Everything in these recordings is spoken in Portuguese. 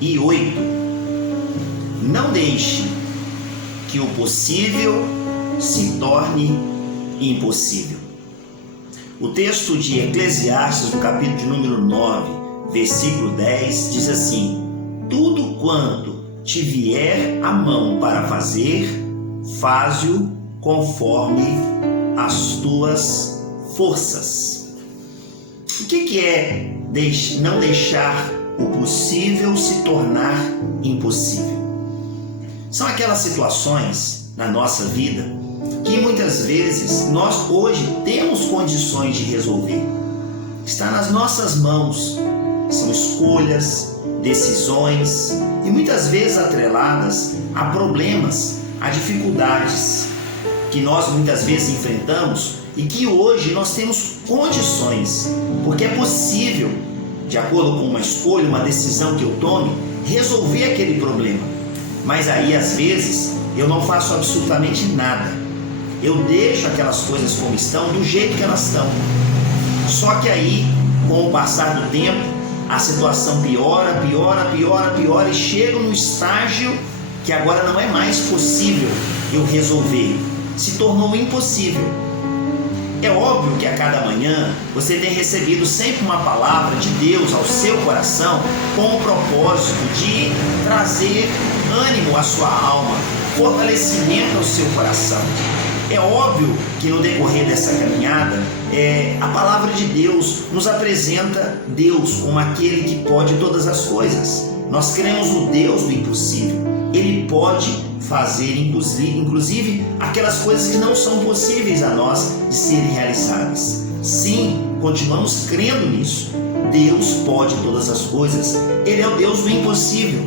38. Não deixe que o possível se torne impossível. O texto de Eclesiastes, no capítulo de número 9, versículo 10, diz assim: tudo quanto te vier à mão para fazer, faze-o conforme as tuas forças. O que é não deixar o possível se tornar impossível? São aquelas situações na nossa vida que muitas vezes nós hoje temos condições de resolver. Está nas nossas mãos. São escolhas, decisões e muitas vezes atreladas a problemas, a dificuldades que nós muitas vezes enfrentamos e que hoje nós temos condições, porque é possível, de acordo com uma escolha, uma decisão que eu tome, resolver aquele problema. Mas aí às vezes eu não faço absolutamente nada. Eu deixo aquelas coisas como estão, do jeito que elas estão. Só que aí, com o passar do tempo, a situação piora e chega no estágio que agora não é mais possível eu resolver. Se tornou impossível. É óbvio que a cada manhã você tem recebido sempre uma palavra de Deus ao seu coração com o propósito de trazer ânimo à sua alma, fortalecimento ao seu coração. É óbvio que no decorrer dessa caminhada, a palavra de Deus nos apresenta Deus como aquele que pode todas as coisas. Nós cremos no Deus do impossível. Ele pode fazer, inclusive, aquelas coisas que não são possíveis a nós de serem realizadas. Sim, continuamos crendo nisso. Deus pode todas as coisas. Ele é o Deus do impossível.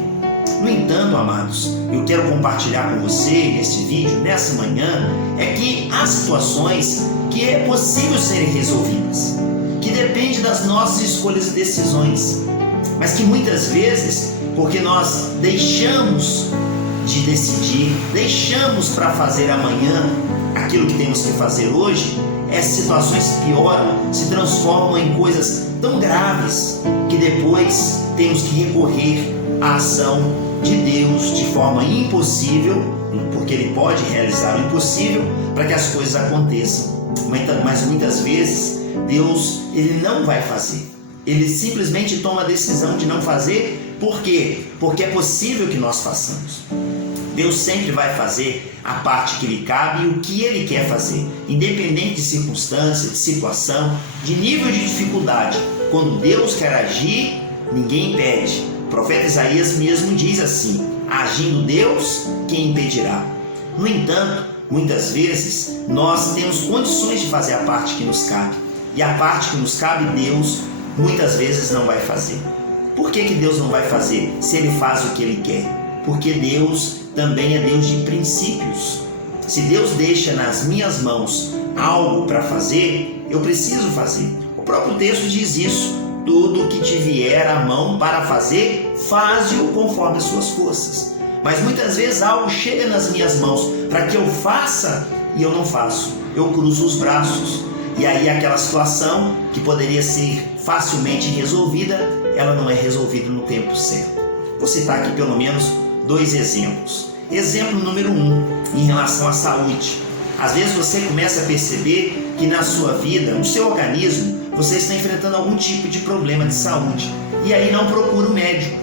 No entanto, amados, eu quero compartilhar com você neste vídeo, nessa manhã, é que há situações que é possível serem resolvidas, que depende das nossas escolhas e decisões, mas que muitas vezes, porque nós deixamos de decidir, deixamos para fazer amanhã aquilo que temos que fazer hoje, essas situações pioram, se transformam em coisas tão graves que depois temos que recorrer à ação de Deus de forma impossível, porque Ele pode realizar o impossível para que as coisas aconteçam. Mas muitas vezes Deus Ele não vai fazer. Ele simplesmente toma a decisão de não fazer. Por quê? Porque é possível que nós façamos. Deus sempre vai fazer a parte que lhe cabe e o que Ele quer fazer, independente de circunstância, de situação, de nível de dificuldade. Quando Deus quer agir, ninguém impede. O profeta Isaías mesmo diz assim: agindo Deus, quem impedirá? No entanto, muitas vezes nós temos condições de fazer a parte que nos cabe, e a parte que nos cabe, Deus muitas vezes não vai fazer. Por que Deus não vai fazer se Ele faz o que Ele quer? Porque Deus também é Deus de princípios. Se Deus deixa nas minhas mãos algo para fazer, eu preciso fazer. O próprio texto diz isso: tudo que te vier à mão para fazer, faze-o conforme as suas forças. Mas muitas vezes algo chega nas minhas mãos para que eu faça e eu não faço. Eu cruzo os braços. E aí aquela situação que poderia ser facilmente resolvida, ela não é resolvida no tempo certo. Vou citar aqui pelo menos 2 exemplos. Exemplo número 1, em relação à saúde. Às vezes você começa a perceber que na sua vida, no seu organismo, você está enfrentando algum tipo de problema de saúde. E aí não procura o médico.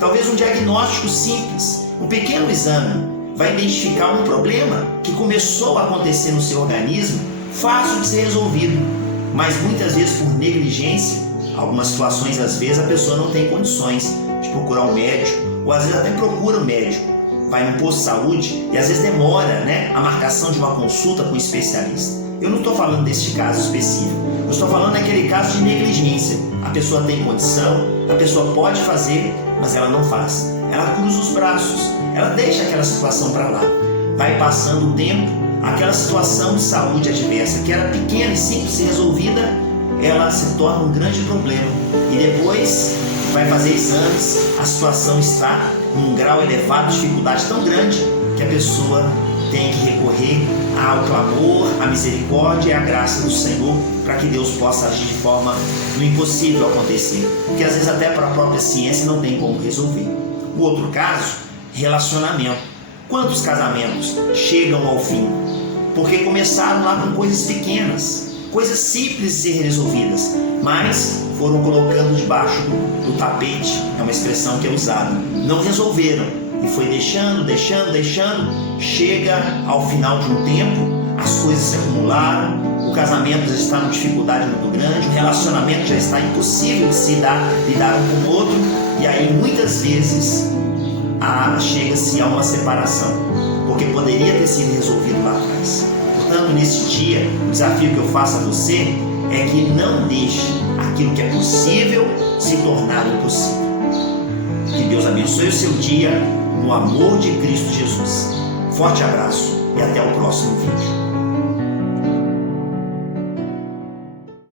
Talvez um diagnóstico simples, um pequeno exame, vai identificar um problema que começou a acontecer no seu organismo, fácil de ser resolvido. Mas muitas vezes por negligência, algumas situações às vezes a pessoa não tem condições de procurar um médico, ou às vezes até procura um médico, vai no posto de saúde e às vezes demora, a marcação de uma consulta com um especialista. Eu não estou falando deste caso específico, eu estou falando daquele caso de negligência. A pessoa tem condição, a pessoa pode fazer, mas ela não faz. Ela cruza os braços, ela deixa aquela situação para lá. Vai passando o tempo, aquela situação de saúde adversa, que era pequena e simples e resolvida, ela se torna um grande problema. E depois vai fazer exames, a situação está num grau elevado de dificuldade tão grande que a pessoa tem que recorrer ao clamor, à misericórdia e à graça do Senhor para que Deus possa agir de forma no impossível acontecer, porque às vezes até para a própria ciência não tem como resolver. O outro caso, relacionamento. Quantos casamentos chegam ao fim? Porque começaram lá com coisas pequenas, coisas simples e resolvidas, mas foram colocando debaixo do tapete, é uma expressão que é usada, não resolveram e foi deixando, chega ao final de um tempo, as coisas se acumularam, o casamento já está numa dificuldade muito grande, o relacionamento já está impossível de se lidar um com o outro, e aí muitas vezes chega-se a uma separação, porque poderia ter sido resolvido lá atrás. Portanto, nesse dia, o desafio que eu faço a você é que não deixe aquilo que é possível se tornar impossível. Que Deus abençoe o seu dia no amor de Cristo Jesus. Forte abraço e até o próximo vídeo.